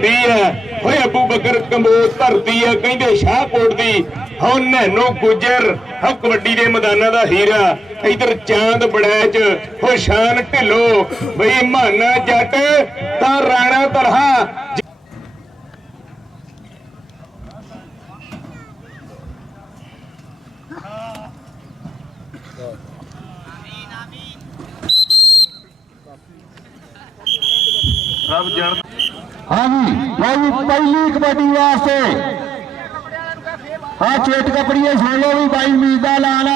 वड्डी है होए अबू बकर कंबोज धरती है कहंदे शाहकोट दी हो नैनो गुजर हो कबड्डी दे मैदानां दा हीरा इधर चांद बड़ैच हो शान ढिलो बई माना जट तां राणा तरहा रब जान। हाँ जी भाई पहली कबड्डी वास्ते हाँ चेट कपड़िए सुन लो भी भाई उम्मीद का ऐलान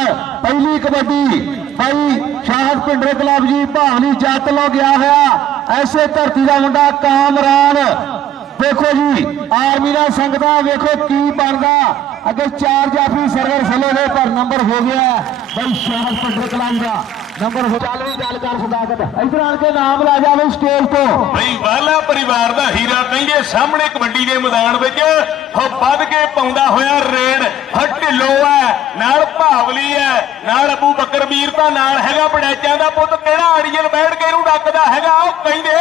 पहली कबड्डी भाई शाहद पिंडरे क्लब जी भावनी जट लो गया है ऐसे धरती का मुंडा कामरान देखो जी आर्मी का संगत वेखो की बनता अगे 4 जाफी सरवर सलो दे पर नंबर हो गया भाई शाहद पिंडरे क्लब का नंबर हो चल भी गल कर सदाकत इधर आन के नाम ला जावे स्टेज तो भाई वाला परिवार दा हीरा कहंदे सामने कबड्डी दे मैदान विच हो वध के पाउंदा होया रेड हो ढिलो है नाल भावली है नाल अबू बकर वीर दा नाल हैगा बड़ैचां दा पुੱਤ किहड़ा अड़ियल बैठ के इहनूं डकदा हैगा ओ कहंदे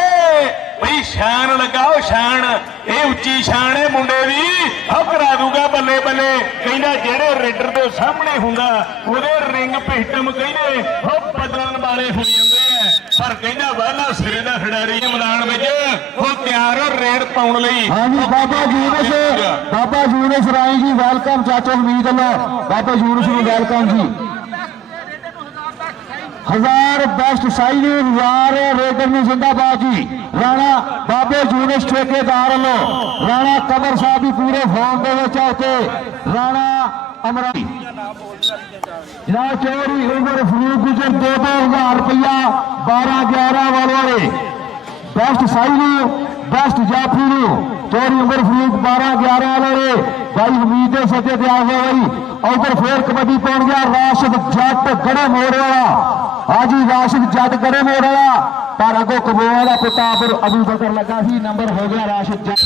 भाई शान लगाओ शान ये उच्ची शान है मुंडे दी हो करा दूगा बल्ले बल्ले कहंदा जेड़े रेडर दे सामने हुंदा ओदे रिंग पिस्टम कहंदे हो बदलण वाले हो जांदे आ पर कहंदा वाला सिरे दा खिडारी मैदान विच हो तैयार हो रेड पाउण लई। हाँ जी बाबा यूनुस राय जी वेलकम चाचा उम्मीद लो बाबा यूनुस नूं वेलकम जी 1000 बेस्ट साइड 1000 रेडर में जिंदाबाद जी राणा बाबे यूनुस ठेकेदार लो राणा कमर साहब भी पूरे फॉर्म दे विच आते राणा अमराई जनाब चौधरी उमर फरूक गुजर 2-2000 रुपया 12-11 वाले बेस्ट साइड बेस्ट जाफी चौधरी उमर फरूक 12-11 वाले भाई उम्मीद है सचे ते आ गया भाई उधर फिर कबड्डी पहुंच गया राशिद जट गड़े मोड़ वाला हाँ जी राशिद जट गड़े मोड़ वाला पर अगो कबोआ का पुता अबू बकर लगा ही नंबर हो गया राशिद जट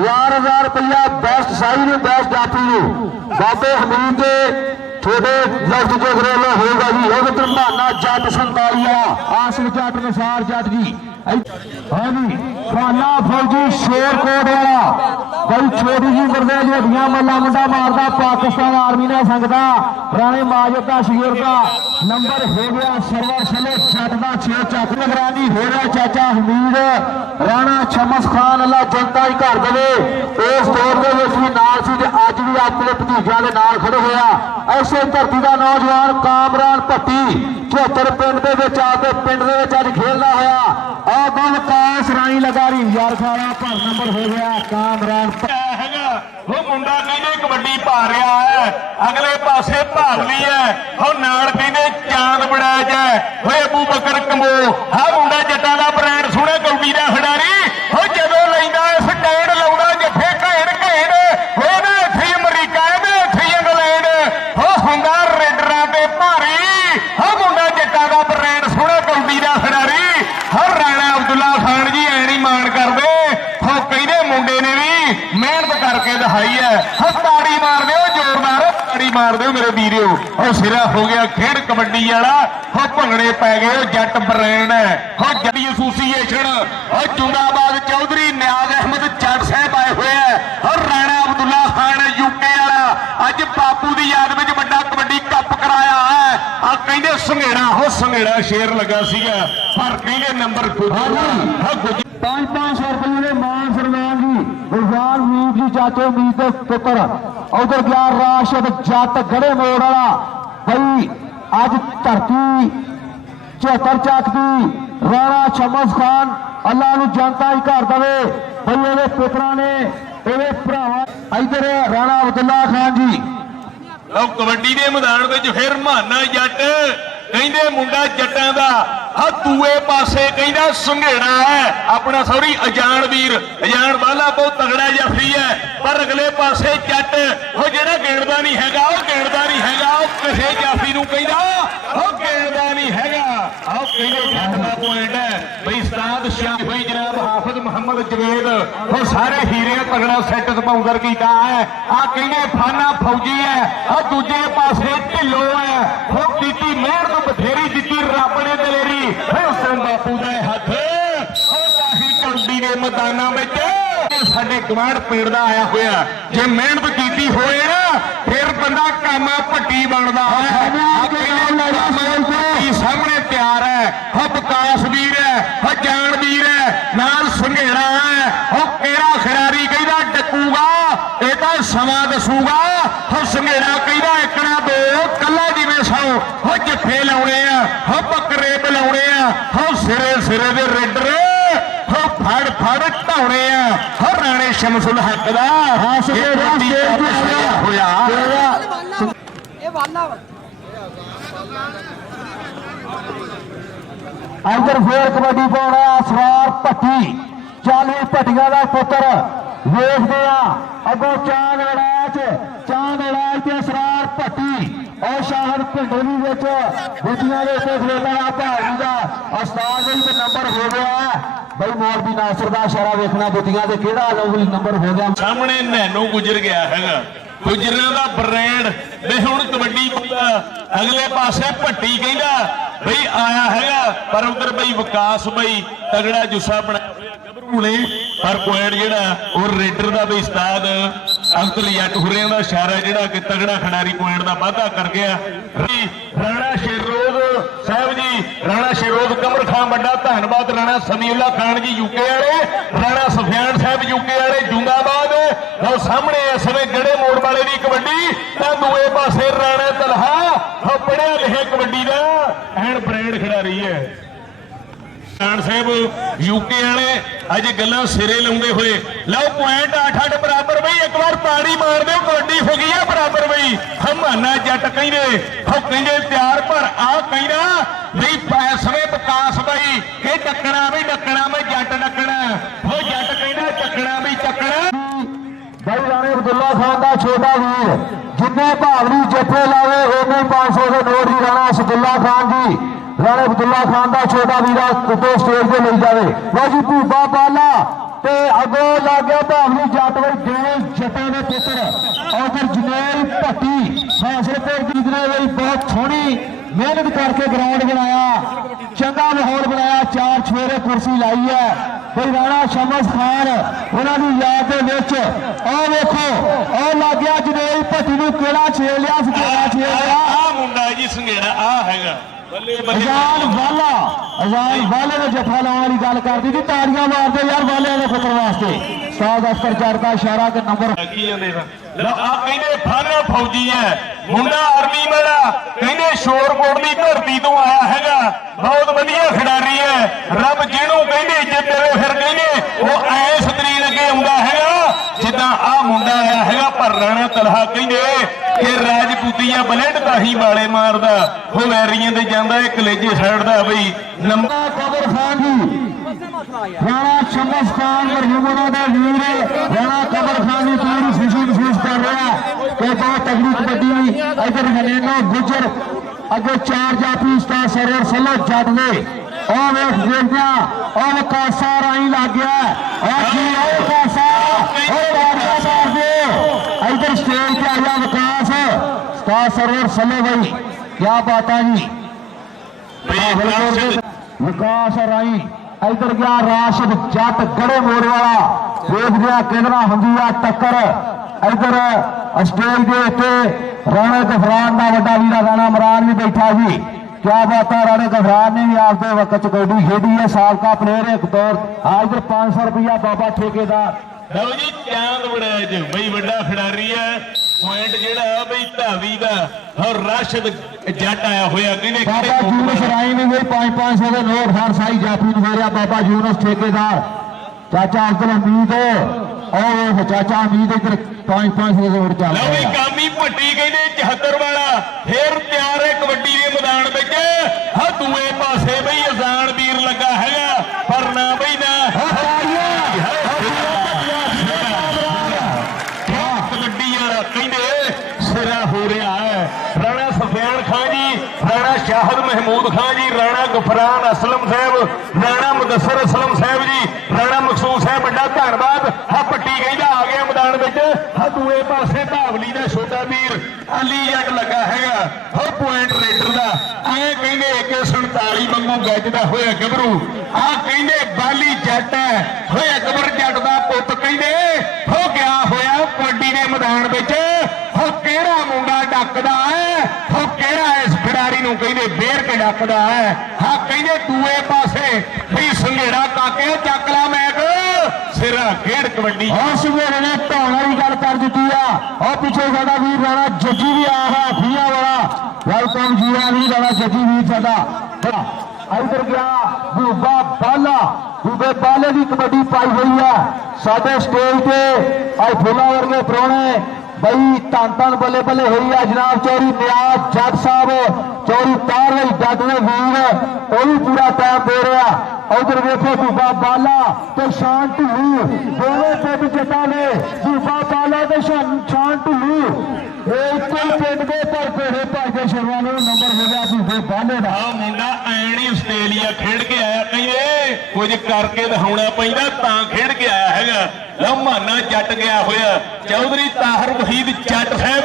1000 रुपया बेस्ट साइड बेस्ट जाफी बाबे हमीद छोटे लफ्ज जो घरेलो होगा जी उधर माना जट 47 आसिफ जट निसार जट जी हाँ जी खाना फौजी शेरकोट वाला भाई छोटी जी उम्र में हड्डियां मल्ला मुंडा मारदा पाकिस्तान आर्मी ने संगता राणे माजद का शगीर का नंबर हो गया सरवर सले जट का 6 चक निगरानी हो रहा चाचा हमीद राणा शमस खान अल्लाह जनता ही घर दे इस दौर के भी नाल सी अज भी अपने भतीजा के नाल खड़े होया ऐसे धरती का नौजवान कामरान भट्टी 74 पिंड के आके पिंड अज खेलना होया और काश राई लगा रही यार खाना पर नंबर हो गया कामरान वो मुंडा कहने कबड्डी पा रहा है अगले पासे भावली है वो नाल कहने चांद बड़ैच है वो अबू बकर कंबो हा मुंडा जट्टां दा ब्रांड सुने कबड्डी दा खिडारी वो जदों लैंदा स्टैंड लाउंदा जफे घेड़ घेड़ वो ना इत्थे अमरीका ते इत्थे इंग्लैंड वो हुंदा रेडरां ते भारी हो मुंडा जट्टां दा ब्रांड सुने कबड्डी दा खिडारी हो राणा अब्दुल्ला खान जी ऐ नहीं मान करदे हो कहंदे मुंडे ने भी मेहनत करके दिखाई है हो ताड़ी मार दो जोरदार ताड़ी मार दो मेरे वीरो हो सिरा हो गया खेड कबड्डी वाला हो भंगड़े पै गए हो जट ब्रांड है हो जड़ी एसोसीएशन हो जुंदाबाद चौधरी न्याज अहमद जट साहब आए हुए हैं हो राणा अब्दुल्ला खान यूके वाला अज बापू की याद में बड़ा कबड्डी कप कराया है आ कहंदे संघेड़ा हो संघेड़ा शेर लगा सीगा पर कहंदे नंबर 500 रुपये के मान सन्मान जी गुलजान वीर जी चाचे उम्मीद के पुत्र उधर गया राशिद जट गड़े मोड़ वाला भाई अज धरती 74 चक की राणा शमस खान अल्लाह नूं जनता ही घर दवे भाई ये पुत्रा ने ये भरावा इधर राणा अब्दुल्ला खान जी कबड्डी के मैदान में फिर माना जट कहंदे मुंडा जट्टां दा हा दूए पासे कहंदा संघेड़ा है अपना सौरी अजान वीर अजान वाला बहुत तगड़ा जाफी है पर अगले पासे जट वो जेड़ा गेंददा नहीं हैगा वो गेंददा नहीं हैगा वो किसे जाफी नूं कहंदा वो गेंददा नहीं हैगा आओ कहंदे जट दा पॉइंट है भाई उस्ताद शाह भाई जनाब हाफिज मोहम्मद जवेद वो सारे हीरे तगड़ा सेट स्पॉन्सर कीता है आ कहंदे फाना फौजी है और दूजे पासे ढिलो है वो कीती मेहनत बथेरी दी रब ने दलेरी हुसैन बापू का हथ ਮੈਦਾਨਾਂ ਵਿੱਚ ਸਾਡੇ ਗਵਾਂਢ ਪਿੰਡ ਦਾ ਆਇਆ ਹੋਇਆ ਜੇ ਮਿਹਨਤ ਕੀਤੀ ਹੋਏ ਨਾ ਫਿਰ ਬੰਦਾ ਕਾਮਾ ਭੱਟੀ ਬਣਦਾ ਹੈ ਸਾਹਮਣੇ ਤਿਆਰ ਹੈ ਹ ਵਿਕਾਸ ਵੀਰ ਹੈ ਹ ਜਾਣ ਵੀਰ ਹੈ ਨਾਲ ਸੰਘੇੜਾ ਹੈ ਉਹ ਕਿਹੜਾ ਖਿਡਾਰੀ ਕਹਿੰਦਾ ਡੱਕੂਗਾ ਇਹ ਤਾਂ ਸਮਾਂ ਦੱਸੂਗਾ ਹ ਸੰਘੇੜਾ ਕਹਿੰਦਾ ਇੱਕਣਾ ਦੋ ਕੱਲਾ ਜਿਵੇਂ ਸੌ ਹ ਜੱਫੇ ਲਾਉਣੇ ਆ ਹ ਬੱਕਰੇ ਬੁਲਾਉਣੇ ਆ ਹ ਸਿਰੇ ਦੇ ਰੇਡਰ ਫੜ ਢਾਉਣੇ ਆ ਹਰ ਰਾਣੇ ਸ਼ਮਸੁਲ ਹੱਕ ਦਾ ਹੋਇਆ ਇਹ ਵਾਲਾ ਅੰਦਰ ਫੇਰ ਕਬੱਡੀ ਪਾਉਣਾ ਅਸਰਾਰ ਭੱਟੀ ਚਾਲੀ ਭੱਟੀਆਂ ਦਾ ਪੁੱਤਰ ਵੇਖਦੇ ਆ ਅੱਗੋਂ ਚਾਂਦ ਲੜਾਚ ਤੇ ਅਸਰਾਰ ਭੱਟੀ ਔਰ ਸ਼ਾਹਰ ਪਿੰਡੋਲੀ ਵਿੱਚ ਬੁੱਧੀਆਂ ਦੇ ਉੱਤੇ ਖੇਡਣ ਆ ਭਾਜੀ ਦਾ ਉਸਤਾਦ ਜੀ ਤੇ ਨੰਬਰ ਹੋ ਗਿਆ ਬਈ ਮੌਲਵੀ ਨਾਸਰ ਦਾ ਇਸ਼ਾਰਾ ਵੇਖਣਾ ਬੁੱਧੀਆਂ ਤੇ ਕਿਹੜਾ ਨੰਬਰ ਹੋ ਗਿਆ ਸਾਹਮਣੇ ਨੈਨੋ ਗੁਜ਼ਰ ਗਿਆ ਹੈਗਾ ਗੁਜਰਾਂ ਦਾ ਬ੍ਰਾਂਡ ਵੇ ਹੁਣ ਕਬੱਡੀ ਅਗਲੇ ਪਾਸੇ ਭੱਟੀ ਕਹਿੰਦਾ ਬਈ ਆਇਆ ਹੈਗਾ ਪਰ ਉਧਰ ਬਈ ਵਿਕਾਸ ਬਈ ਤਗੜਾ ਜੁੱਸਾ ਬਣਾਇਆ ਹੋਇਆ ਗੱਭਰੂ ਨੇ ਪਰ ਪੁਆਇੰਟ ਜਿਹੜਾ ਉਹ ਰੇਡਰ ਦਾ ਬਈ ਉਸਤਾਦ ਅੰਕਲ ਜੱਟ ਹੁਰਿਆਂ ਦਾ ਇਸ਼ਾਰਾ ਜਿਹੜਾ ਕਿ ਤਗੜਾ ਖਿਡਾਰੀ ਪੁਆਇੰਟ ਦਾ ਵਾਅਦਾ ਕਰ ਗਿਆ ਰਾਣਾ ਸ਼ੇਰੋਜ਼ ਸਾਹਿਬ ਜੀ ਰਾਣਾ ਸ਼ੇਰੋਜ਼ ਕਮਰ ਖਾਨ ਵੱਡਾ ਧੰਨਵਾਦ ਰਾਣਾ ਸਮੀਉੱਲਾ ਖਾਨ ਜੀ ਯੂਕੇ ਵਾਲੇ ਰਾਣਾ ਸੁਫਿਆਨ ਸਾਹਿਬ ਯੂਕੇ ਵਾਲੇ ਜੁੰਗਾਬਾਦ ਲਓ ਸਾਹਮਣੇ ਇਸ ਵੇਲੇ ਗੜੇ ਮੋੜ ਵਾਲੇ ਦੀ ਕਬੱਡੀ ਤਾਂ ਦੂਏ ਪਾਸੇ ਰਾਣਾ ਤਲਹਾ ਪੜਿਆ ਲਿਖਿਆ ਕਬੱਡੀ ਦਾ ਐਨ ਬ੍ਰਾਂਡ ਖਿਡਾਰੀ ਹੈ ਖਾਨ ਸਾਹਿਬ ਯੂਕੇ ਵਾਲੇ ਅੱਜ ਗੱਲਾਂ ਸਿਰੇ ਲਾਉਂਦੇ ਹੋਏ ਲਓ ਪੁਆਇੰਟ 8-8 ਬਰਾਬਰ ਬਈ ਇੱਕ ਵਾਰ ਤਾੜੀ ਮਾਰ ਦਿਓ ਕਬੱਡੀ ਹੋ ਗਈ ਆ ਬਰਾਬਰ ਬਈ ਹਮਾਨਾ ਜੱਟ ਕਹਿੰਦੇ ਤਿਆਰ ਪਰ ਆ ਕਹਿੰਦਾ ਨਹੀਂ ਪੈਸਵੇਂ ਵਿਕਾਸ ਬਈ ਇਹ ਟੱਕਣਾ ਵੀ ਡੱਕਣਾ ਮੈਂ ਜੱਟ ਡੱਕਣਾ ਉਹ ਜੱਟ ਕਹਿੰਦਾ ਚੱਕਣਾ ਵੀ ਚੱਕਣਾ ਬਈ ਰਾਣੇ ਅਬਦੁੱਲਾ ਖਾਨ ਦਾ ਛੋਟਾ ਵੀਰ ਜਿੰਨੇ ਭਾਵਨੀ ਜੱਫੇ ਲਾਵੇ ਉਹਨੇ 500 ਦੇ ਨੋਟ ਦੀ ਰਾਣਾ ਅਬਦੁੱਲਾ ਖਾਨ ਜੀ ਰਾਣੇ ਅਬਦੁੱਲਾ ਖਾਨ ਦਾ ਛੋਟਾ ਵੀਰਾ ਉੱਤੇ ਸਟੇਜ ਤੇ ਲਈ ਜਾਵੇ ਲਓ ਜੀ ਭੂਬਾ ਬਾਲਾ ਤੇ ਅੱਗੋਂ ਲੱਗ ਗਿਆ ਭਾਵਨੀ ਜੱਟ ਬਈ ਦੋਵੇਂ ਜੱਟਾਂ ਦੇ ਪੁੱਤਰ ਔਰ ਜਨੇਲ ਭੱਟੀ ਹਾਸਲਪੁਰ ਦੀ ਨੇ ਬਈ ਬਹੁਤ ਸੋਹਣੀ ਮਿਹਨਤ ਕਰਕੇ ਗਰਾਊਂਡ ਬਣਾਇਆ ਚੰਗਾ ਮਾਹੌਲ ਬਣਾਇਆ ਚਾਰ ਛੇਰੇ ਕੁਰਸੀ ਲਾਈ ਹੈ ਬਈ ਰਾਣਾ ਸ਼ਮਸ ਖਾਨ ਉਹਨਾਂ ਦੀ ਯਾਦ ਦੇ ਵਿੱਚ ਆਹ ਵੇਖੋ ਆਹ ਲੱਗ ਗਿਆ ਜਨੇਲ ਭੱਟੀ ਨੂੰ ਕਿਹੜਾ ਛੇੜ ਲਿਆ ਸੰਘੇੜਾ ਛੇੜ ਲਿਆ ਆ ਮੁੰਡਾ ਜੀ ਸੰਘੇੜਾ ਆ ਹੈਗਾ ਅਜ਼ਾਨ ਵਾਲੇ ਨੇ ਜੱਫਾ ਲਾਉਣ ਵਾਲੀ ਗੱਲ ਕਰਦੀ ਸੀ ਤਾੜੀਆਂ ਮਾਰਦੇ ਯਾਰ ਵਾਲਿਆਂ ਦੇ ਫਿਕਰ ਵਾਸਤੇ ਉਸਤਾਦ ਅਸਕਰ ਜੱਟ ਦਾ ਇਸ਼ਾਰਾ ਕਿ ਨੰਬਰ ਕੀ ਜਾਂਦੇ ਲਓ ਆ ਕਹਿੰਦੇ ਫਾਨਾ ਫੌਜੀ ਹੈ ਮੁੰਡਾ ਆਰਮੀ ਵਾਲਾ ਕਹਿੰਦੇ ਸ਼ੋਰਕੋਟ ਦੀ ਧਰਤੀ ਤੋਂ ਆਇਆ ਹੈਗਾ ਬਹੁਤ ਵਧੀਆ ਖਿਡਾਰੀ ਹੈ ਰੱਬ ਜਿਹਨੂੰ ਕਹਿੰਦੇ ਜੇ ਤੇਰੇ ਫਿਰ ਕਹਿੰਦੇ ਉਹ ਐਸ ਤਰੀਨ ਅੱਗੇ ਆਉਂਦਾ ਹੈਗਾ ਜਿੱਦਾਂ ਆ ਮੁੰਡਾ ਆਇਆ ਹੈਗਾ ਪਰ ਰਾਣਾ ਤਲਹਾ ਕਹਿੰਦੇ ਕਿ ਰਾਜਪੂਤੀਆਂ ਬਲੇਡ ਤਾਹੀ ਵਾਲੇ ਮਾਰਦਾ ਉਹ ਵੈਰੀਆਂ ਦੇ ਜਾਂਦਾ ਇਹ ਕਲੇਜੇ ਸਾਈਡ ਦਾ ਬਈ ਨੰਬਰ ਕਬਰ ਖਾਨ ਜੀ ਰਾਣਾ ਸ਼ਮਸ ਖਾਨ ਮਰਹੂਮਾ ਦਾ ਵੀਰ ਰਾਣਾ ਕਬਰ ਖਾਨ ਦੀ ਪੂਰੀ ਖੁਸ਼ੀ ਮਹਿਸੂਸ ਕਰ ਰਿਹਾ ਕਿ ਬਹੁਤ ਤਗੜੀ ਕਬੱਡੀ ਇਧਰ ਹਨੇਨੋ ਗੁਜਰ ਅੱਗੇ ਚਾਰ ਜਾਪੀ ਸਟਾਰ ਸਰਵਰ ਸੱਲੋ ਜੱਟ ਨੇ ਉਹ ਵੇਖ ਦੇਖਿਆ ਉਹ ਕਾਸਾ ਰਾਈ ਲੱਗ ਗਿਆ ਉਹ ਜੀ ਉਹ ਕਾਸਾ ਉਹ ਬਾਬਾ ਸਾਹਿਬ ਦੇ ਇਧਰ ਸਟੇਜ ਤੇ ਆਇਆ ਵਿਕਾਸ ਸਟਾਰ ਸਰਵਰ ਸੱਲੋ ਬਈ ਕੀ ਬਾਤ ਹੈ ਜੀ ਵਿਕਾਸ ਰਾਈ ਇਧਰ ਗਿਆ ਰਾਸ਼ਦ ਜੱਟ ਗੜੇ ਮੋੜ ਵਾਲਾ ਵੇਖਦਿਆ ਕਿੰਨਾ ਹੁੰਦੀ ਆ ਟੱਕਰ ਇਧਰ ਸਟੇਜ ਦੇ ਉੱਤੇ ਰਾਣਾ ਗਫਰਾਨ ਦਾ ਵੱਡਾ ਵੀਰਾ ਰਾਣਾ ਇਮਰਾਨ ਵੀ ਬੈਠਾ ਜੀ ਕਿਆ ਬਾਤ ਹੈ ਰਾਣੇ ਗਫਰਾਨ ਨੇ ਵੀ ਆਪਦੇ ਵਕਤ ਚ ਕਬੱਡੀ ਖੇਡੀ ਹੈ ਸਾਬਕਾ ਪਲੇਅਰ ਇੱਕ ਦੌਰ ਆ ਇਧਰ 500 ਰੁਪਇਆ ਬਾਬਾ ਠੇਕੇਦਾਰ ਲਓ ਜੀ ਚਾਂਦ ਵੜੈਜ ਬਈ ਵੱਡਾ ਖਿਡਾਰੀ ਹੈ ਪੁਆਇੰਟ ਜਿਹੜਾ ਬਈ ਧਾਵੀ ਦਾ ਔਰ ਰਾਸ਼ਦ ਜੱਟ ਆਇਆ ਹੋਇਆ ਕਹਿੰਦੇ ਬਾਬਾ ਯੂਨਸ ਰਾਈ ਨੇ ਵੀ 500 ਦੇ ਨੋਟ ਹਰ ਸਾਈ ਜਾਫੀ ਨੂੰ ਫੇਰਿਆ ਬਾਬਾ ਯੂਨਸ ਠੇਕੇਦਾਰ ਚਾਚਾ ਅਬਦੁਲ ਹਮੀਦ ਔਰ ਚਾਚਾ ਹਮੀਦ ਇਧਰ 500 ਦੇ ਨੋਟ ਚੱਲ ਲਓ ਵੀ ਕਾਮੀ ਭੱਟੀ ਕਹਿੰਦੇ 74 ਵਾਲਾ ਫੇਰ ਤਿਆਰ ਹੈ ਕਬੱਡੀ ਦੇ ਮੈਦਾਨ ਵਿੱਚ ਹਾਂ ਦੂਏ ਪਾਸੇ ਬਈ ਅਜ਼ਾਨ ਵੀਰ ਲੱਗਾ ਹੈਗਾ ਪਰ ਨਾ ਬਈ ਨਾ ਕਬੱਡੀ ਵਾਲਾ ਕਹਿੰਦੇ ਸਿਰਾ ਹੋ ਰਿਹਾ ਹੈ ਰਾਣਾ ਸੁਫਿਆਨ ਖਾਨ ਜੀ ਰਾਣਾ ਸ਼ਾਹਦ ਮਹਿਮੂਦ ਖਾਨ ਜੀ ਰਾਣਾ ਗਫਰਾਨ ਅਸਲਮ ਸਾਹਿਬ ਰਾਣਾ ਮੁਦੱਸਰ ਅਸਲਮ ਸਾਹਿਬ ਜੀ ਰਾਣਾ ਮਕਸੂਦ ਸਾਹਿਬ ਵੱਡਾ ਧੰਨਵਾਦ ਹਾਂ ਪੱਟੀ ਕਹਿੰਦਾ ਆ ਗਿਆ ਮੈਦਾਨ ਵਿੱਚ ਹਾਂ ਦੂਏ ਪਾਸੇ ਭਾਵਲੀ ਦਾ ਛੋਟਾ ਵੀਰ ਅਲੀ ਜੱਟ ਲੱਗਾ ਹੈਗਾ ਹਾਂ ਪੁਆਇੰਟ ਰੇਡਰ ਦਾ ਐ ਕਹਿੰਦੇ ਕਿ 47 ਵਾਂਗੂ ਗੱਜਦਾ ਹੋਇਆ ਗੱਭਰੂ ਆ ਕਹਿੰਦੇ ਬਾਲੀ ਜੱਟ ਹੈ ਹੋਇਆ ਗੱਭਰ ਜੱਟ ਦਾ ਪੁੱਤ ਕਹਿੰਦੇ ਹੋ ਗਿਆ ਹੋਇਆ ਕਬੱਡੀ ਦੇ ਮੈਦਾਨ ਵਿੱਚ ਹੋ ਕਿਹੜਾ ਮੁੰਡਾ ਡੱਕਦਾ ਹੈ ਹੋ ਕਿਹੜਾ ਇਸ ਖਿਡਾਰੀ ਨੂੰ ਕਹਿੰਦੇ ਬੇਰ ਕੇ ਡੱਕਦਾ ਹੈ ਹਾਂ ਕਹਿੰਦੇ ਦੂਏ ਪਾਸੇ ਵੀ ਸੰਘੇੜਾ ਕਾਕੇ ਚੱਕ ਲਾ ਮੈਕ ਸਿਰਾ ਖੇਡ ਕਬੱਡੀ और सुबह ने ढोल वाली गल कर दी है और पीछे साडा वीर राणा जज्जी भी आया है फीया वाला वेलकम जी भी राणा जज्जी वीर साडा इधर गया बूबा बाला बूबे बाले की कबड्डी पाई हुई है साडे स्टेज पे आज फुला वर्गे प्रोने बई धन धन बल्ले बल्ले हुई है जनाब चौरी नियाज जट साहब चौरी तार वाली जट ने वीर वो भी पूरा टाइम दे रहा उधर देखो बूबा बाला तो शान ढुलू दोनों पिंड जटा ने बूबा बाला तो शान ढुलू एक पिंड के पर पेड़े भागे शर्मा ने नंबर हो गया बूबे बाले का ਆ ਮੁੰਡਾ ਐਣ ਹੀ ਆਸਟ੍ਰੇਲੀਆ ਖੇਡ ਕੇ ਆਇਆ ਕਹਿੰਦੇ ਕੁਝ ਕਰਕੇ ਦਿਖਾਉਣਾ ਪੈਂਦਾ ਤਾਂ ਖੇਡ ਕੇ ਆਇਆ ਹੈਗਾ ਲੰਮਾਨਾ ਜੱਟ ਗਿਆ ਹੋਇਆ ਚੌਧਰੀ ਤਾਹਰ ਵਹੀਦ ਜੱਟ ਸਾਹਿਬ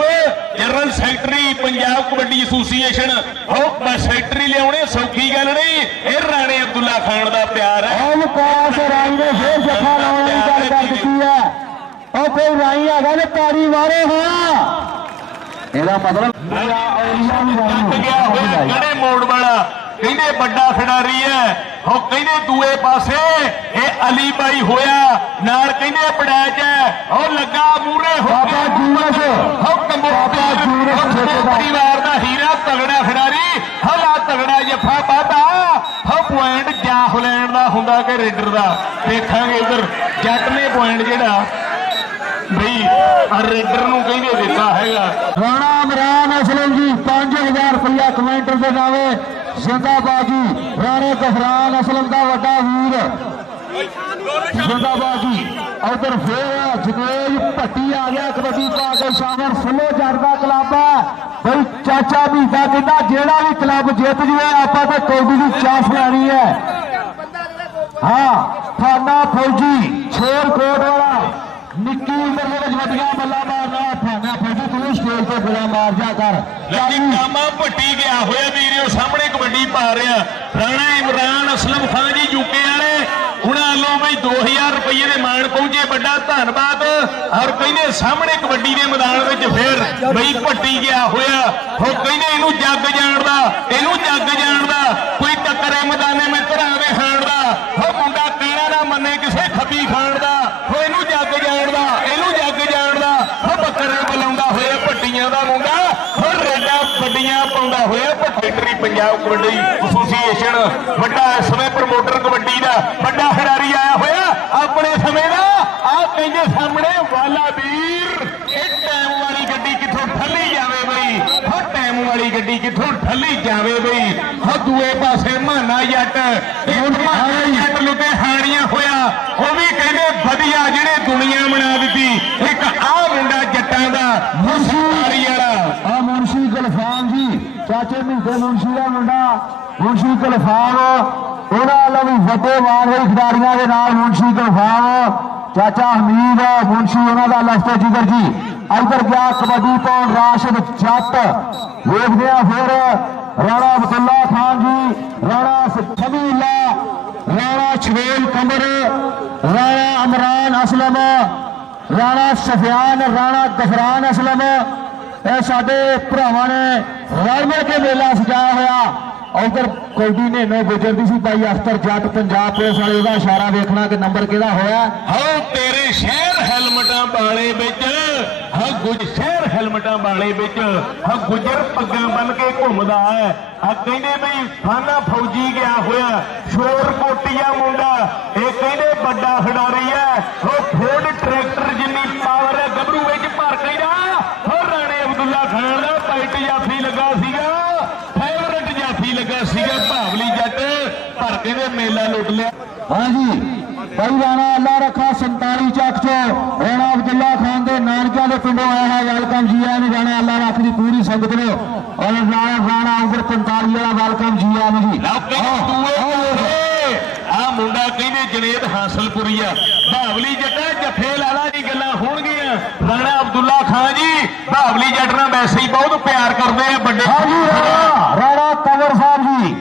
general secretary Punjab kabaddi association ਉਹ ਸੈਕਟਰੀ ਲਿਆਉਣੇ ਸੌਖੀ ਗੱਲ ਨਹੀਂ ਇਹ ਰਾਣੇ ਅਬਦੁੱਲਾ ਖਾਨ ਦਾ ਪਿਆਰ ਹੈ और विकास राई ने फिर जफा लाने की गल कर दी है और कोई राई है ना तारी मारे हाँ ਇਹਦਾ ਮਤਲਬ ਮੇਰਾ ਔਲੀਆ ਵੀ ਜੱਟ ਗਿਆ ਹੋਇਆ ਕਿਹੜੇ ਮੋੜ ਵਾਲਾ ਕਹਿੰਦੇ ਵੱਡਾ ਖਿਡਾਰੀ ਹੈ ਉਹ ਕਹਿੰਦੇ ਦੂਏ ਪਾਸੇ ਇਹ ਅਲੀ ਬਾਈ ਹੋਇਆ ਨਾਲ ਕਹਿੰਦੇ ਪੜੈਚ ਹੈ ਉਹ ਲੱਗਾ ਮੂਰੇ ਹੋ ਬਾਬਾ ਜੂਰਸ ਹੋ ਬਾਬਾ ਜੂਰਸ ਠੇਕੇਦਾਰ ਪਰਿਵਾਰ ਦਾ ਹੀਰਾ ਤਗੜਾ ਖਿਡਾਰੀ ਹਲਾ ਤਗੜਾ ਜੱਫਾ ਬਾਦਾ ਹੋ ਪੁਆਇੰਟ ਜਾਹਲੈਂਡ ਦਾ ਹੁੰਦਾ ਕਿ ਰੇਡਰ ਦਾ ਦੇਖਾਂਗੇ ਉਧਰ ਜੱਟ ਨੇ ਪੁਆਇੰਟ ਜਿਹੜਾ ਬਈ ਰੇਡਰ ਨੂੰ ਕਹਿੰਦੇ ਦਿੱਤਾ ਹੈਗਾ ਰਾਣਾ ਇਮਰਾਨ ਅਸਲਮ ਜੀ 5000 ਰੁਪਇਆ ਕਮੈਂਟਰ ਦੇ ਨਾਵੇ ਜ਼ਿੰਦਾਬਾਦ ਜੀ ਰਾਣੇ ਗਫਰਾਨ ਅਸਲਮ ਦਾ ਵੱਡਾ ਵੀਰ ਜ਼ਿੰਦਾਬਾਦ ਜੀ ਉਧਰ ਫੇਰ ਜਗੇਜ ਭੱਟੀ ਆ ਗਿਆ ਕਬੱਡੀ ਪਾ ਕੇ ਸ਼ਾਮਰ ਫੁੱਲੋ ਜੜਦਾ ਕਲੱਬ ਹੈ ਬਈ ਚਾਚਾ ਮੀਤਾ ਕਹਿੰਦਾ ਜਿਹੜਾ ਵੀ ਕਲੱਬ ਜਿੱਤ ਜਵੇ ਆਪਾਂ ਤਾਂ ਕਬੱਡੀ ਦੀ ਚਾਸ ਲੈਣੀ ਹੈ ਹਾਂ ਥਾਣਾ ਫੌਜੀ ਛੇਰਕੋਟ ਵਾਲਾ ਨਿੱਕੀ ਉਮਰ ਦੇ ਵਿੱਚ ਵੱਡੀਆਂ ਬੱਲਾ ਮਾਰਨਾ ਥਾਣਾ ਫੌਜੀ ਤੂੰ ਸਟੇਜ ਤੇ ਬੁਲਾ ਮਾਰ ਜਾ ਕਰ ਲੇਕਿਨ ਕਾਮਾ ਭੱਟੀ ਗਿਆ ਹੋਇਆ ਵੀਰਿਓ ਸਾਹਮਣੇ ਕਬੱਡੀ ਪਾ ਰਿਹਾ ਰਾਣਾ ਇਮਰਾਨ ਅਸਲਮ ਖਾਨ ਜੀ ਯੂਕੇ ਵਾਲੇ ਉਹਨਾਂ ਵੱਲੋਂ ਬਈ 2000 ਰੁਪਏ ਦੇ ਮਾਣ ਪਹੁੰਚੇ ਵੱਡਾ ਧੰਨਵਾਦ ਔਰ ਕਹਿੰਦੇ ਸਾਹਮਣੇ ਕਬੱਡੀ ਦੇ ਮੈਦਾਨ ਵਿੱਚ ਫੇਰ ਬਈ ਭੱਟੀ ਗਿਆ ਹੋਇਆ ਉਹ ਕਹਿੰਦੇ ਇਹਨੂੰ ਜੱਗ ਜਾਣਦਾ ਕੋਈ ਟੱਕਰੇ ਮੈਦਾਨੇ ਮੈਂ ਘਰਾਵੇ ਖਾਣ ਦਾ ਉਹ ਮੁੰਡਾ ਕਹਿਣਾ ਨਾ ਮੰਨੇ ਕਿਸੇ ਖੱਬੀ ਖਾਣ ਦਾ ਉਹ ਇਹਨੂੰ ਜੱਗ ਜਾਣਦਾ ਉਹ ਬੱਕਰੇ ਬੁਲਾਉਂਦਾ ਹੋਇਆ ਭੱਟੀਆਂ ਦਾ ਮੁੰਡਾ ਉਹ ਰੇਡਾਂ ਵੱਡੀਆਂ ਪਾਉਂਦਾ ਹੋਇਆ ਸੈਕਟਰੀ ਪੰਜਾਬ ਕਬੱਡੀ ਐਸੋਸੀਏਸ਼ਨ ਵੱਡਾ ਇਸ ਸਮੇਂ ਪ੍ਰਮੋਟਰ ਕਬੱਡੀ ਦਾ ਵੱਡਾ ਖਿਡਾਰੀ ਆਇਆ ਹੋਇਆ ਆਪਣੇ ਸਮੇਂ ਦਾ ਆ ਕਹਿੰਦੇ ਸਾਹਮਣੇ ਵਾਲਾ ਵੀਰ ਇਹ ਟਾਈਮ ਵਾਲੀ ਗੱਡੀ ਕਿੱਥੋਂ ਠੱਲੀ ਜਾਵੇ ਬਈ ਹੋ ਟਾਈਮ ਵਾਲੀ ਗੱਡੀ ਕਿੱਥੋਂ ਠੱਲੀ ਜਾਵੇ ਬਈ ਹੋ ਦੂਏ ਪਾਸੇ ਮਾਨਾ ਜੱਟ ਜੱਟ ਲੁੱਟੇ ਹਾਣੀਆਂ ਹੋਇਆ ਉਹ ਵੀ ਕਹਿੰਦੇ ਵਧੀਆ ਜਿਹੜੇ ਦੁਨੀਆ ਬਣਾ ਦਿੱਤੀ ਇੱਕ ਆਹ ਮੁੰਡਾ ਜੱਟਾਂ ਦਾ ਮੁਨਸ਼ੀ ਵਾਲਾ ਆ ਮੁਨਸ਼ੀ ਗੁਲਫਾਨ ਜੀ ਚਾਚੇ ਮਹੀਦੇ ਮੁਨਸ਼ੀ ਦਾ ਮੁੰਡਾ ਮੁਨਸ਼ੀ ਗੁਲਫਾਨ ਉਹਨਾਂ ਵੱਲੋਂ ਵੀ ਵੱਡੇ ਮਾਨਵੀ ਖਿਡਾਰੀਆਂ ਦੇ ਨਾਲ ਮੁਨਸ਼ੀ ਗੁਲਫਾਨ ਚਾਚਾ ਹਮੀਦ ਮੁਨਸ਼ੀ ਉਹਨਾਂ ਦਾ ਲਫਤੇ ਜਿਗਰ ਜੀ ਇਧਰ ਗਿਆ ਕਬੱਡੀ ਪਾਉਣ ਰਾਸ਼ਦ ਜੱਟ ਵੇਖਦੇ ਆ ਫਿਰ ਰਾਣਾ ਅਬਦੁੱਲਾ ਖਾਨ ਜੀ ਰਾਣਾ ਸਬੀਲਾ ਰਾਣਾ ਛਵੇਲ ਕਮਰ ਰਾਣਾ ਇਮਰਾਨ ਅਸਲਮ ਰਾਣਾ ਸਫਿਆਨ ਰਾਣਾ ਗਫਰਾਨ ਅਸਲਮ ਇਹ ਸਾਡੇ ਭਰਾਵਾਂ ਨੇ ਰਲ ਮਿਲ ਕੇ ਮੇਲਾ ਸਜਾਇਆ ਹੋਇਆ ਉਧਰ ਕੌਡੀ ਨੇ ਨੋ ਗੁਜਰਦੀ ਸੀ ਭਾਈ ਅਖਤਰ ਜੱਟ ਪੰਜਾਬ ਪੁਲਿਸ ਵਾਲੇ ਦਾ ਇਸ਼ਾਰਾ ਵੇਖਣਾ ਕਿ ਨੰਬਰ ਕਿਹਦਾ ਹੋਇਆ ਹੋ ਤੇਰੇ ਸ਼ਹਿਰ ਹੈਲਮਟਾਂ ਵਾਲੇ ਵਿੱਚ ਸ਼ਹਿਰ ਹੈਲਮਟਾਂ ਵਾਲੇ ਵਿੱਚ ਗੁਜਰ ਪੱਗਾਂ ਬੰਨ ਕੇ ਘੁੰਮਦਾ ਹੈ ਆ ਕਹਿੰਦੇ ਬਈ ਥਾਣਾ ਫੌਜੀ ਗਿਆ ਹੋਇਆ ਸ਼ੋਰ ਕੋਟੀਆ ਮੁੰਡਾ ਇਹ ਕਹਿੰਦੇ ਵੱਡਾ ਖਿਡਾਰੀ ਹੈ ਉਹ ਫੋਰਡ ਟਰੈਕਟਰ ਜਿੰਨੀ ਪਾਵਰ ਹੈ ਗੱਭਰੂ ਵਿੱਚ ਭਰ ਕਹਿੰਦਾ ਹੋ ਰਾਣੇ ਅਬਦੁੱਲਾ ਖਾਨ ਦਾ ਪਾਈਟ ਜਾਫੀ ਲੱਗਾ ਸੀਗਾ ਫੇਵਰਟ ਜਾਫੀ ਲੱਗਾ ਸੀਗਾ ਭਾਵਲੀ ਜੱਟ ਭਰ ਕੇ ਦੇ ਮੇਲਾ ਲੁੱਟ ਲਿਆ हाँ जी भाई राणा अल्लाह रखा 47 ਚੱਕ ਚੋ ਰਾਣਾ ਅਬਦੁੱਲਾ ਖਾਨ ਦੇ ਨਾਨਕਿਆਂ ਦੇ ਪਿੰਡੋਂ ਆਇਆ ਹੈ ਵੈਲਕਮ ਜੀ ਆਇਆਂ ਨੂੰ ਰਾਣਾ ਅੱਲਾਹ ਰੱਖ ਦੀ ਪੂਰੀ ਸੰਗਤ ਨੇ ਔਰ ਰਾਣਾ ਉਮਰ 45 ਵਾਲਾ ਵੈਲਕਮ ਜੀ ਆਇਆਂ ਨੂੰ ਜੀ ਆ ਮੁੰਡਾ ਕਹਿੰਦੇ ਜਨੇਤ ਹਾਸਲਪੁਰੀ ਆ ਭਾਵਲੀ ਜੱਟਾ ਜੱਫੇ ਲਾਲਾ ਦੀ ਗੱਲਾਂ ਹੋਣਗੀਆਂ ਰਾਣਾ ਅਬਦੁੱਲਾ ਖਾਨ ਜੀ ਭਾਵਲੀ ਜੱਟ ਨਾਲ ਵੈਸੇ ਹੀ ਬਹੁਤ ਪਿਆਰ ਕਰਦੇ ਆ ਵੱਡੇ ਹਾਂ ਜੀ ਰਾਣਾ ਕੰਵਰ ਸਾਹਿਬ ਜੀ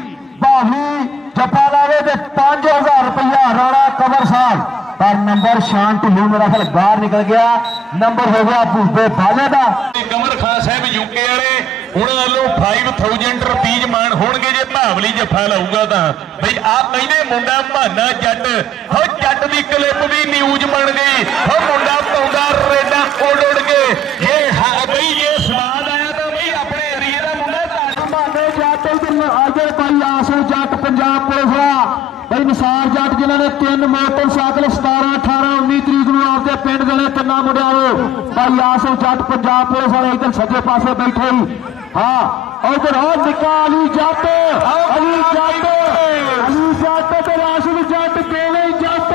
नंबर शान ढिल्लों मेरा ख्याल बाहर निकल गया। नंबर हो गया भूपे बाजा का। कमर खान साहब यूके वाले ਉਹਨਾਂ ਵੱਲੋਂ 5000 ਰੁਪਏ ਮਾਨ ਹੋਣਗੇ ਜੇ ਭਾਵਲੀ ਜੱਫਾ ਲਾਊਗਾ ਤਾਂ ਬਈ ਆ ਕਹਿੰਦੇ ਮੁੰਡਾ ਭਾਨਾ ਜੱਟ ਹੋ ਜੱਟ ਦੀ ਕਲਿੱਪ ਵੀ ਨਿਊਜ਼ ਬਣ ਗਈ ਹੋ ਮੁੰਡਾ ਪਾਉਂਦਾ ਰੇਡਾ ਉੜ ਕੇ ਇਹ ਬਈ ਇਹ ਸਵਾਦ ਆਇਆ ਤਾਂ ਬਈ ਆਪਣੇ ਏਰੀਏ ਦਾ ਮੁੰਡਾ ਮਾਨੇ ਜੱਟ ਅਜੇ ਭਾਈ ਆਸੂ ਜੱਟ ਪੰਜਾਬ ਪੁਲਿਸ ਦਾ ਭਾਈ ਨਿਸਾਰ ਜੱਟ ਜਿਨ੍ਹਾਂ ਨੇ 3 ਮੋਟਰਸਾਈਕਲ 17 18 19 ਤਰੀਕ ਨੂੰ ਆਪਦੇ ਪਿੰਡ ਦੇ ਤਿੰਨਾਂ ਮੁੰਡਿਆਂ ਨੂੰ ਭਾਈ ਆਸੂ ਜੱਟ ਪੰਜਾਬ ਪੁਲਿਸ ਵਾਲੇ ਇੱਧਰ ਸੱਜੇ ਪਾਸੇ ਬੈਠੇ ਹੀ हाँ उधर और निकाली जाते अली जाट ते राशिद जट दोवें जट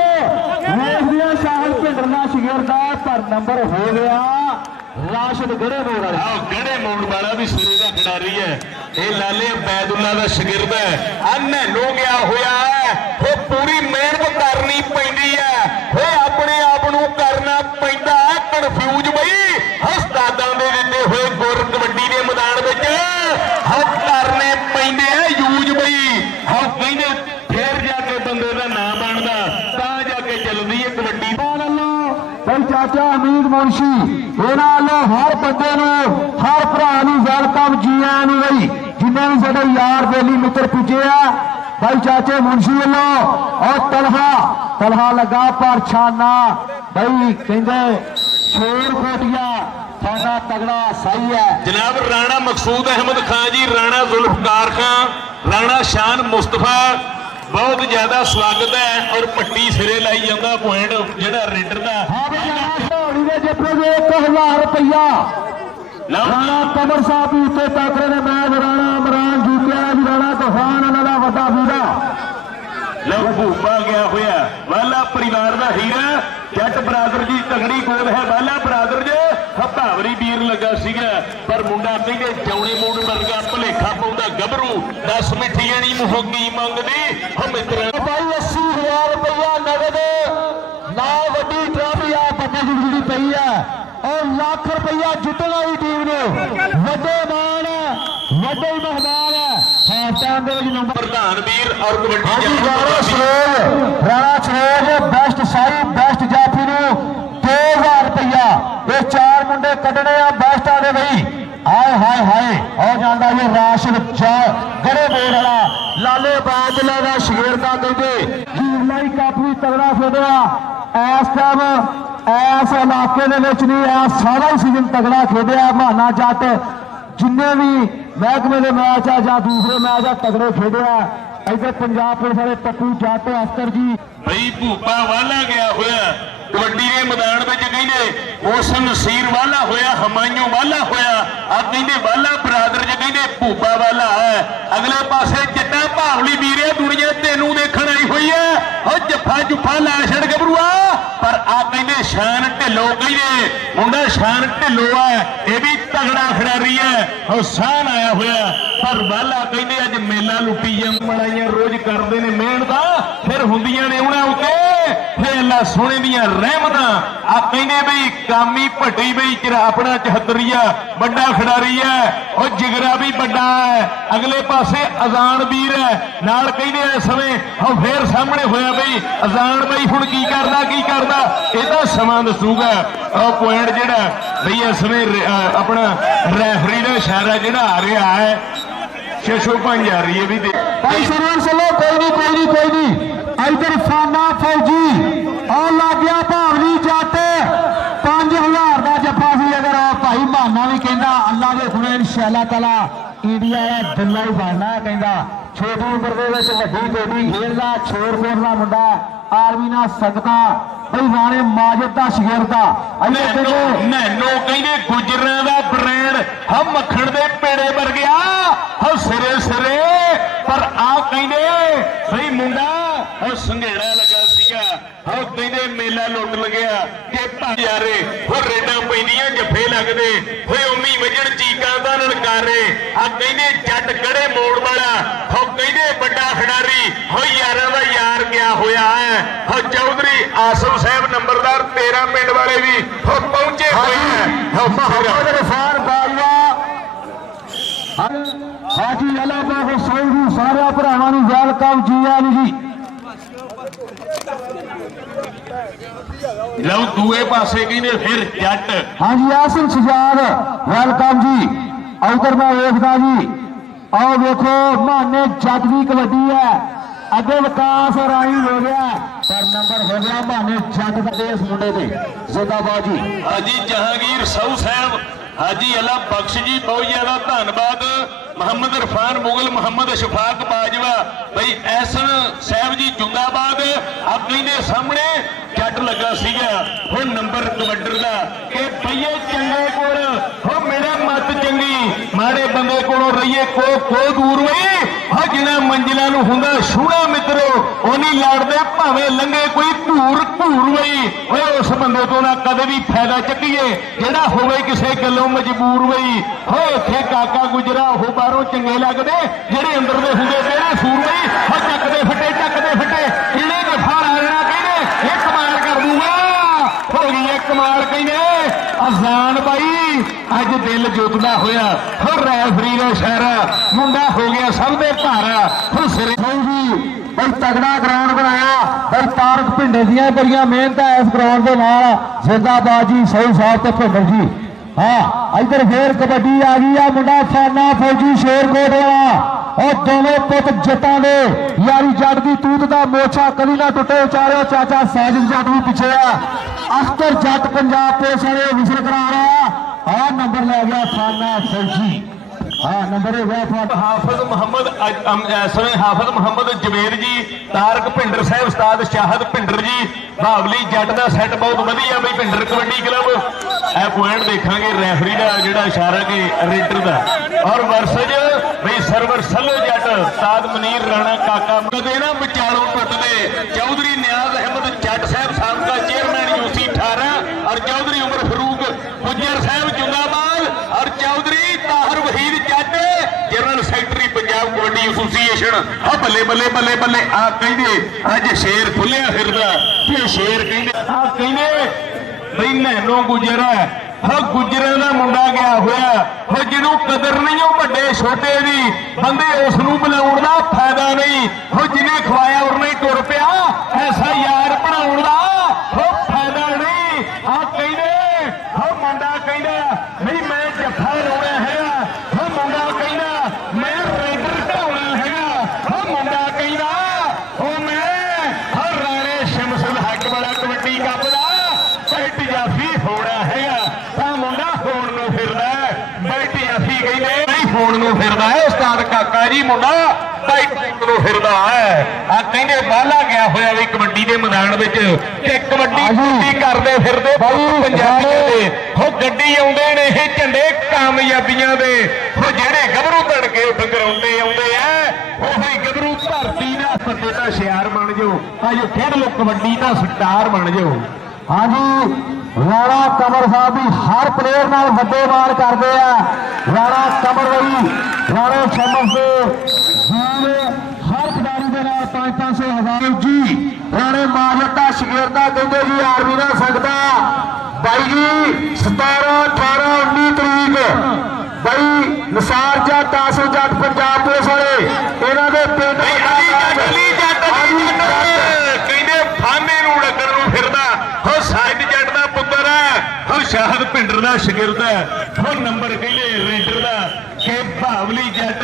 वेख लिया शाहल भिंडरना शिगिरदा पर नंबर हो गया राशिद गड़े मोड़ वाला। गड़े मोड़ वाला भी सिरे का खिडारी है ये लाले बैदुल्ला का शिगिरद है आ नैनो गया होया है वो पूरी मेहनत करनी पैंदी है वो अपने आप नूं करना पैंदा है कन्फ्यूज बई उस्तादां दे दित्ते होए गुर कबड्डी के मैदान विच हम करने पैंदे है यूज बई हम कहंदे फिर जाके बंदे का नाम बनदा तां जाके चलदी है कबड्डी। भाई चाचा हमीद मुंशी इन्होंने हर बंदे हर भरा वेलकम जी आया बई जिन्हें भी साडे यार बेली मित्र पुजे आ भाई चाचे मुंशी वालों और तलहा लगा पर छाना भाई कहते शोर कोटिया साडा तगड़ा सही है जनाब राणा मकसूद अहमद खान जी राणा जुल्फकार खान राणा शान मुस्तफा बहुत ज्यादा स्वागत है और पट्टी सिरे लाई जाता पॉइंट जेड़ा रेडर का जप्पे 1000 रुपया राणा कमर साहब भी उत्ते टाकरे ने मैच राणा इमरान जीतिया भी राणा तूफान उन्होंने वड्डा वीरा लो भूपा गया होया वाला परिवार का हीरा जट बरादर जी तगड़ी गोद है वाला बरादर जे भावरी वीर लगा सीगा पर मुंडा कहते जौने मूड वर्गा भलेखा पाउंदा गभरू 10 मिठियां नहीं मुहंगी मंगदी हम मित्र भाई 80,000 रुपया नगद ना वड्डी ट्रॉफी आ पक्का जुड़ी पई है और लाख रुपया जितने वाली टीम ने वड्डे मान वड्डे मेहमान है हाफ टाइम दे विच नंबर प्रधान वीर और कबड्डी राणा सरोज बेस्ट साई बेस्ट जाफी नु 2000 रुपया ये 4 मुंडे कटने आ बेस्ट आने भाई हाय हाय हाय और जांदा ये राशिद गड़े मोड़ वाला लाले बादला का शेर का कहते हीरलाई कप भी तगड़ा खेलिया इस टाइम इस इलाके नहीं सारा ही सीजन तगड़ा खेलिया महाना जट जिन्ने भी महकमे के मैच है या दूसरे मैच है तगड़े खेलिया इधर पंजाब पुलिस वाले पप्पू जट अख्तर जी भाई भूपा वाला गया होया कबड्डी के मैदान में कहते उस नसीर वाला होया हमायूं वाला होया आ कहते वाला बरादर ज कहते भूपा वाला है अगले पासे जट्टा भावली वीरे दुनिया तेनू देखण आई हुई है और जफा जुफा ला छड़ गबरूआ पर आ कहते शान ढिल्लो कहते मुंडा शान ढिल्लो है ये भी तगड़ा खिडारी है और शान आया होया पर वाला कहते अज मेला लुटी मनाइया रोज करते ने मेहनत फिर हुंदियां ने उन्हां उत्ते फिर अल्लाह सोने दियां रहमतां आ कहते बई कामी भट्टी बई अपना 74 बड़ा खिडारी है और जिगरा भी बड़ा है अगले पासे अजान वीर है नाल कहते इस समय हम फिर सामने होया बई अजान बई हुण की करदा इहदा समां दसूगा और पॉइंट जिहड़ा बई इस समय अपना रैफरी दा इशारा जिहड़ा आ रहा है 605 आ रही है भी भाई सुरेश चलो कोई नहीं इधर फाना फौजी और लग गया भावली जट 5000 का जफा सी अगर भाई माना भी कहता अल्लाह के खुणे इंशाअल्लाह ताला इंडिया का दिल्ला ही बनना कहता छोटी उम्र के वड्डी कोडी खेलदा छोरकोट का मुंडा आर्मी ना सकता भाई राणे माजिद का शिगिरदा नैनो कहते गुजरां दा ब्रांड हम मक्खण दे पेड़े वर्गिया हम सिरे पर आ कहते भाई मुंडा और संघेड़ा लगा सीगा हम कहते मेला लुट लग्या कि भारे हो रेडा पैंदियां जफे लगदे होए उम्मी वजन चीकां दा ललकारे आ कहते जट गड़े मोड़ वाला हो कहते बड़ा खिडारी हो यारां दा यार गया होया है हो चौधरी आसम साहब नंबरदार 13 पिंड वाले भी हो पहुंचे हुए हाजी अल्लाह को सही सारे भरावां नूं वेलकम जी आनी जी ਲਓ ਦੂਏ ਪਾਸੇ ਕਹਿੰਦੇ ਫਿਰ ਜੱਟ ਹਾਂਜੀ ਆਸਿਮ ਸਜਾਦ ਵੈਲਕਮ ਜੀ। ਉਧਰ ਮੈਂ ਵੇਖਦਾ ਜੀ, ਆਓ ਵੇਖੋ ਮਾਨੇ ਜੱਟ ਦੀ ਕਬੱਡੀ ਹੈ, ਅੱਗੇ ਵਿਕਾਸ ਰਾਈ ਹੋ ਗਿਆ ਪਰ ਨੰਬਰ ਹੋ ਗਿਆ ਮਾਨੇ ਜੱਟ ਦਾ ਇਸ ਮੁੰਡੇ ਤੇ ਜ਼ਿੰਦਾਬਾਦ ਜੀ। ਹਾਜੀ ਜਹਾਂਗੀਰ ਸਾਊ ਸਾਹਿਬ, ਹਾਜੀ ਅੱਲਾ ਬਖਸ਼ ਜੀ, ਬਹੁਤ ਜ਼ਿਆਦਾ ਧੰਨਵਾਦ। ਮੁਹੰਮਦ ਇਰਫਾਨ ਮੁਗਲ, ਮੁਹੰਮਦ ਸ਼ਫਾਕ ਬਾਜਵਾ ਬਈ, ਐਸਨ ਸਾਹਿਬ ਜੀ ਜਿੰਦਾਬਾਦ। ਆ ਕਹਿੰਦੇ ਸਾਹਮਣੇ ਜੱਟ ਲੱਗਾ ਸੀਗਾ, ਹੁਣ ਨੰਬਰ ਕਬੱਡਰ ਦਾ ਕਿ ਪਈਏ ਚੰਗੇ ਕੋਲ ਹੋ ਮੇਰਾ ਮੱਤ ਚੰਗੀ, ਮਾੜੇ ਬੰਦੇ ਕੋਲੋਂ ਰਹੀਏ ਕੋ ਦੂਰ ਵਈ ਹੋ, ਜਿਹਨਾਂ ਮੰਜ਼ਿਲਾਂ ਨੂੰ ਹੁੰਦਾ ਛੂਣਾ ਮਿੱਤਰੋ ਉਹ ਨਹੀਂ ਲੜਦੇ ਭਾਵੇਂ ਲੰਘੇ ਕੋਈ ਧੂਰ ਵਈ। ਓਏ ਉਸ ਬੰਦੇ ਤੋਂ ਨਾ ਕਦੇ ਵੀ ਫਾਇਦਾ ਚੱਕੀਏ ਜਿਹੜਾ ਹੋਵੇ ਕਿਸੇ ਗੱਲੋਂ ਮਜਬੂਰ ਵਈ। ਹੋ ਇੱਥੇ ਕਾਕਾ ਗੁਜਰਾ ਉਹ ਬਾਹਰੋਂ ਚੰਗੇ ਲੱਗਦੇ, ਜਿਹੜੇ ਅੰਦਰ ਦੇ ਹੁੰਦੇ ਤੇਰੇ ਸੂਰ ਵਈ। ਹੋ ਚੱਕਦੇ ਫੱਟੇ ਇਹਨੇ ਦੇ ਫਾੜ ਆ ਜਾਣਾ, ਕਹਿੰਦੇ ਇਹ ਕਮਾਲ ਕਰ ਦੂਗਾ, ਹੋ ਗਈ ਇਹ ਕਮਾਲ। ਕਹਿੰਦੇ ਅਜ਼ਾਨ ਬਾਈ ਅੱਜ ਦਿਲ ਜੁੱਤਦਾ ਹੋਇਆ, ਹੋ ਰੈਫਰੀ ਦਾ ਇਸ਼ਾਰਾ, ਮੁੰਡਾ ਹੋ ਗਿਆ ਸਭ ਦੇ ਘਰ। ਹੋ ਸਿਰੇ ਜੀ ਬਈ ਤਗੜਾ ਗਰਾਊਂਡ ਬਣਾਇਆ ਬਈ, ਤਾਰਕ ਭਿੰਡੇ ਦੀਆਂ ਬੜੀਆਂ ਮਿਹਨਤਾਂ ਇਸ ਗਰਾਊਂਡ ਦੇ ਨਾਲ। ਜ਼ਿੰਦਾਬਾਦ ਜੀ ਸਹੀ ਸਾਹਿਬ ਤੇ ਭਿੰਡਰ ਜੀ। ਹਾਂ ਇੱਧਰ ਫੇਰ ਕਬੱਡੀ ਆ ਗਈ ਆ, ਮੁੰਡਾ ਫਾਨਾ ਫੌਜੀ ਸ਼ੇਰਕੋਟ ਵਾਲਾ। ਉਹ ਦੋਵੇਂ ਪੁੱਤ ਜੱਟਾਂ ਦੇ, ਯਾਰੀ ਜੱਟ ਦੀ ਤੂਤ ਦਾ ਮੋਛਾ ਕਦੀ ਨਾ ਟੁੱਟੇ ਵਿਚਾਰਿਓ। ਚਾਚਾ ਸਾਜਿਦ ਜੱਟ ਵੀ ਪਿੱਛੇ ਆ, ਅਖਤਰ ਜੱਟ ਪੰਜਾਬ ਪੁਲਿਸ ਵਾਲੇ ਵਿਸਲ ਕਰਾ ਰਿਹਾ। ਆ ਨੰਬਰ ਲੈ ਗਿਆ ਫਾਨਾ ਫੌਜੀ। ਹਾਂ ਨੰਬਰ ਹੋ ਗਿਆ ਹਾਫਿਜ਼ ਮੁਹੰਮਦ ਇਸ ਵੇਲੇ ਹਾਫਿਜ਼ ਮੁਹੰਮਦ ਜਵੇਦ ਜੀ, ਤਾਰਕ ਭਿੰਡਰ ਸਾਹਿਬ, ਉਸਤਾਦ ਸ਼ਾਹਦ ਭਿੰਡਰ ਜੀ। ਬਾਵਲੀ ਜੱਟ ਦਾ ਸੈੱਟ ਬਹੁਤ ਵਧੀਆ ਬਈ, ਭਿੰਡਰ ਕਬੱਡੀ ਕਲੱਬ। ਇਹ ਪੁਆਇੰਟ ਦੇਖਾਂਗੇ ਰੈਫਰੀ ਦਾ ਜਿਹੜਾ ਇਸ਼ਾਰਾ ਕਿ ਰੇਡਰ ਦਾ, ਔਰ ਵਰਸਜ ਬਈ ਸਰਵਰ ਸੱਲੋ ਜੱਟ, ਉਸਤਾਦ ਮਨੀਰ ਰਾਣਾ ਕਾਕਾ। ਕਦੇ ਨਾ ਵਿਚਾਲੋਂ ਟੁੱਟਦੇ ਚੌਧਰੀ ਨਿਆਜ਼ ਅਹਿਮਦ ਜੱਟ ਸਾਹਿਬ ਸਾਬਕਾ ਚੇਅਰਮੈਨ ਯੂਸੀ 18, ਔਰ ਚੌਧਰੀ ਉਮਰ ਫਰੂਕ ਗੁੱਜਰ ਸਾਹਿਬ ਜਿੰਦਾਬਾਦ, ਔਰ ਚੌਧਰੀ ਤਾਹਰ ਵਹੀਦ ਜੱਟ general secretary Punjab kabaddi association. ਆ ਬੱਲੇ ਬੱਲੇ ਬੱਲੇ ਬੱਲੇ, ਆ ਕਹਿੰਦੇ ਅੱਜ ਸ਼ੇਰ ਖੁੱਲਿਆ ਫਿਰਦਾ ਤੇ ਸ਼ੇਰ ਕਹਿੰਦੇ ਆ ਕਹਿੰਦੇ ਬਈ ਨੈਨੋ ਗੁਜਰ ਹੈ। ਹੋ ਗੁਜਰਾਂ ਦਾ ਮੁੰਡਾ ਗਿਆ ਹੋਇਆ, ਹੋ ਜਿਹਨੂੰ ਕਦਰ ਨਹੀਂ ਉਹ ਵੱਡੇ ਛੋਟੇ ਦੀ, ਬੰਦੇ ਉਸ ਨੂੰ ਬੁਲਾਉਣ ਦਾ ਫਾਇਦਾ ਨਹੀਂ। ਹੋ ਜਿਹਨੇ ਖਵਾਇਆ ਉਹਨੇ ਟੁਰ ਪਿਆ, ਐਸਾ ਯਾਰ ਬਣਾਉਣ ਦਾ ਹੋ ਫਾਇਦਾ ਨਹੀਂ। ਆ ਕਹਿੰਦੇ ਹੋ ਮੁੰਡਾ ਕਹਿੰਦਾ ਨਹੀਂ ਮੈਂ ਜੱਫਾ ਲਾਉਣਾ ਹੈਗਾ, ਹੋ ਮੁੰਡਾ ਕਹਿੰਦਾ ਮੈਂ ਰੇਡਰ ਢਾਉਣਾ ਹੈਗਾ, ਹੋ ਮੁੰਡਾ ਕਹਿੰਦਾ ਹੋ ਮੈਂ ਹੋ ਰਾਣੇ ਸ਼ਮਸੁਲ ਹੱਕ ਵਾਲਾ ਕਬੱਡੀ ਕੱਪ ਦਾ ਬੈਟ ਜਾਫੀ ਹੋਣਾ ਹੈਗਾ। ਤਾਂ ਮੁੰਡਾ ਹੋਣ ਨੂੰ ਫਿਰਦਾ ਬੈਟ ਜਾਫੀ ਕਹਿੰਦੇ ਨਹੀਂ ਹੋਣ ਨੂੰ ਫਿਰਦਾ ਹੈ ਉਸਤਾਦ ਕਾਕਾ ਜੀ, ਮੁੰਡਾ ਬੈਟ ਨੂੰ ਫਿਰਦਾ ਹੈ। ਆ ਕਹਿੰਦੇ ਬਾਹਲਾ ਗਿਆ ਹੋਇਆ ਵੀ ਕਬੱਡੀ ਦੇ ਮੈਦਾਨ ਵਿੱਚ ਕਿ ਕਬੱਡੀ ਕਰਦੇ ਫਿਰਦੇ ਪੰਜਾਬੀਆਂ ਦੇ। ਹੋ ਗੱਡੀ ਆਉਂਦੇ ਨੇ ਇਹ ਝੰਡੇ ਕਾਮਯਾਬੀਆਂ ਦੇ, ਹੋ ਜਿਹੜੇ ਗੱਭਰੂ ਤੜਕੇ ਡੰਗਰਾਉਂਦੇ ਆਉਂਦੇ ਆ ਉਹੀ ਗੱਭਰੂ ਧਰਤੀ ਦਾ ਫੱਟੇ ਦਾ ਸ਼ਿਆਰ ਬਣ ਜਾਓ, ਆਜੋ ਖੇਡ ਲੋ ਕਬੱਡੀ ਦਾ ਸਟਾਰ ਬਣ ਜਾਓ। ਹਾਂਜੀ ਰਾਣਾ ਕਮਰ ਸਾਹਿਬ ਵੀ ਹਰ ਪਲੇਅਰ ਨਾਲ ਵੱਡੇ ਮਾਰ ਕਰਦੇ ਆ। ਰਾਣਾ ਕਮਰ ਵਈ ਰਾਣੇ ਸ਼ਮਸ ਦੇ ਹਰ ਖਿਡਾਰੀ ਦੇ ਨਾਲ 500 ਹਜ਼ਾਰ ਜੀ। ਰਾਣੇ ਮਾਰਤਾ ਸ਼ਗਿਰਦਾ ਕਹਿੰਦੇ ਜੀ ਆਰਮੀ ਦਾ ਸਕਦਾ ਬਾਈ ਜੀ 17 18 19 ਤਰੀਕ ਬਈ ਨਸਾਰ ਜੱਟ ਆਸੋ ਜੱਟ ਪੰਜਾਬ ਪੁਲਿਸ ਵਾਲੇ ਇਹਨਾਂ ਦੇ ਪਿੰਡ ਕਹਿੰਦੇ ਫਾਨੇ ਨੂੰ ਲੱਗਣ ਨੂੰ ਫਿਰਦਾ। ਹੋ ਸਾਇਦ ਜੱਟ ਦਾ ਪੁੱਤਰ ਹੈ, ਹੋ ਸ਼ਾਹਦ ਭਿੰਡਰ ਦਾ ਸ਼ਾਗਿਰਦ ਹੈ, ਹੋ ਨੰਬਰ ਕਹਿੰਦੇ ਰੇਡਰ ਦਾ ਕਿ ਬਾਵਲੀ ਜੱਟ।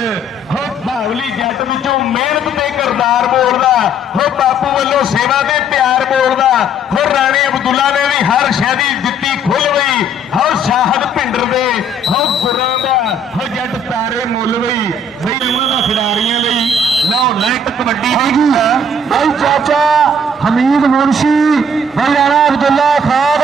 ਹੋ ਬਾਵਲੀ ਜੱਟ ਵਿੱਚੋਂ ਮਿਹਨਤ ਤੇ ਕਿਰਦਾਰ ਬੋਲਦਾ, ਹੋ ਬਾਪੂ ਵੱਲੋਂ ਸੇਵਾ ਤੇ ਪਿਆਰ ਬੋਲਦਾ। ਹੋ ਰਾਣੇ ਅਬਦੁੱਲਾ ਨੇ ਵੀ ਹਰ ਸ਼ੈ ਦੀ ਦਿੱਤੀ ਖੁੱਲ ਵਈ। ਹੋ ਸ਼ਾਹਦ ਭਿੰਡਰ ਦੇ ਹੋ ਗੁਰਾਂ ਦਾ ਹੋ ਜੱਟ ਤਾਰੇ ਮੁੱਲ ਵਈ ਬਈ ਉਹਨਾਂ ਦਾ ਖਿਡਾਰੀਆਂ ਲਈ ਲਓ ਲਾਈਟ ਕਬੱਡੀ ਦੀ ਭਾਈ ਚਾਚਾ ਹਮੀਦ ਮੁਨਸ਼ੀ ਭਾਈ ਰਾਣਾ ਅਬਦੁੱਲਾ ਖਾਨ